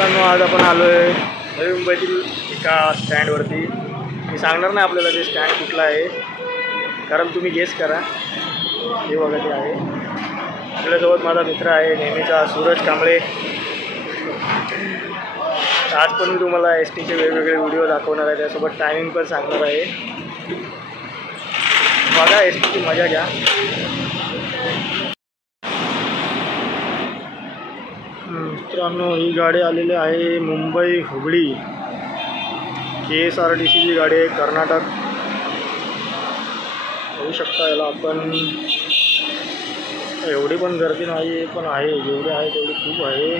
मित्रांनो, आज आपण आलो आहे नवी मुंबईतील एका स्टँडवरती. मी सांगणार नाही आपल्याला ते स्टँड कुठला आहे, कारण तुम्ही गेस करा. हे बघा ते आहे. आपल्यासोबत माझा मित्र आहे नेहमीचा, सूरज कांबळे. आज पण मी तुम्हाला एस टीचे वेगवेगळे व्हिडिओ दाखवणार आहे, त्यासोबत टायमिंग पण सांगणार आहे. बघा, एस टीची मजा घ्या. मित्रांनो, ही गाडी आलेली आहे मुंबई हुबळी, KSRTCची गाडी आहे, कर्नाटक. होऊ शकता याला आपण. एवढी पण गर्दी नाही आहे, पण आहे जेवढी आहे तेवढी खूप आहे.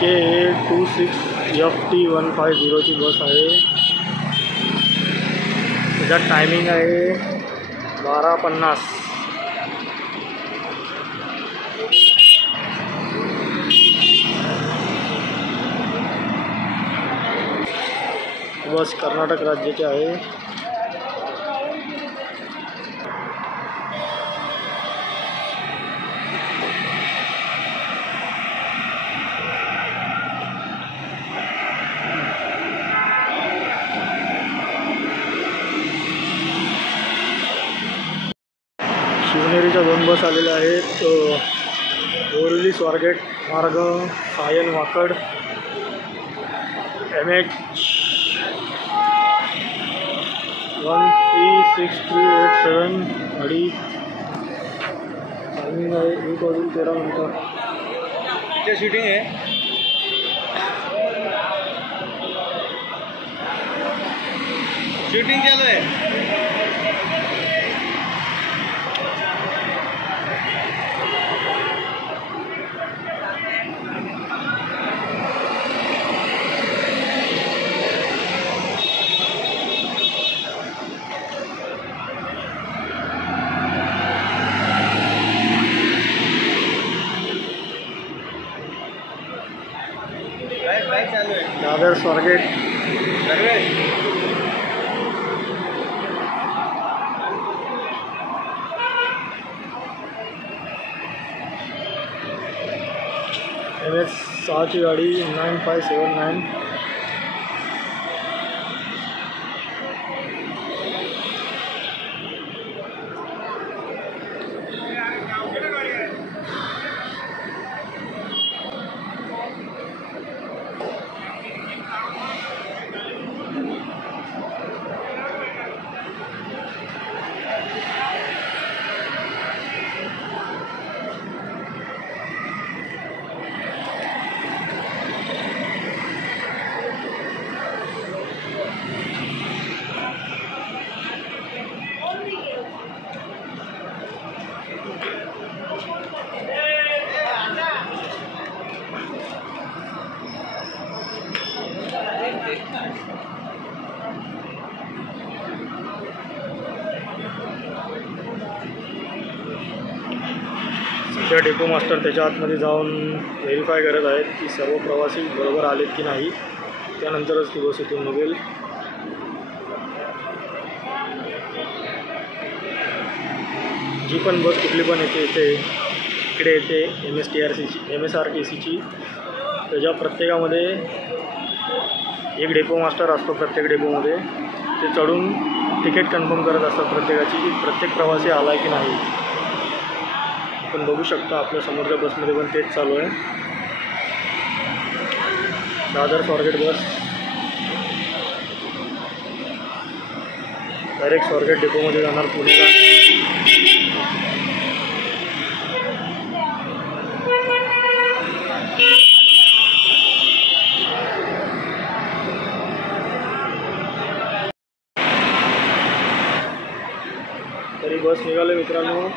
KA26FT150ची बस आहे. त्याचा टायमिंग आहे 12:50. बस कर्नाटक राज्याची आहे. शिवनेरीच्या 2 बस आलेल्या आहेत. बोरिवली स्वारगेट मार्ग, सायन वाकड, MH 136387 गाडी. टायमिंग आहे 1:13. पिक्चर शूटिंग है. शूटिंग चालू है. दादर स्वारगेट. MS 6ची गाडी 9579. सध्या डेपो मास्टर त्याच्या आतमध्ये जाऊन व्हेरीफाय करत आहेत की सर्व प्रवासी बरोबर आलेत की नाही. त्यानंतरच ती बस इथून निघेल. जी पण बस कुठली पण येते इकडे येते MSRTCची. त्याच्या प्रत्येकामध्ये एक डेपो मास्टर असतो. प्रत्येक डेपोमध्ये ते चढून तिकीट कन्फर्म करत असतात प्रत्येकाची, की प्रत्येक प्रवासी आला आहे की नाही. आपण बघू शकता आपल्या समोरच्या बसमध्ये पण तेच चालू आहे. दादर स्वारगेट बस डायरेक्ट स्वारगेट डेपोमध्ये जाणार पुण्याला. तरी बस निघाले मित्रांनो.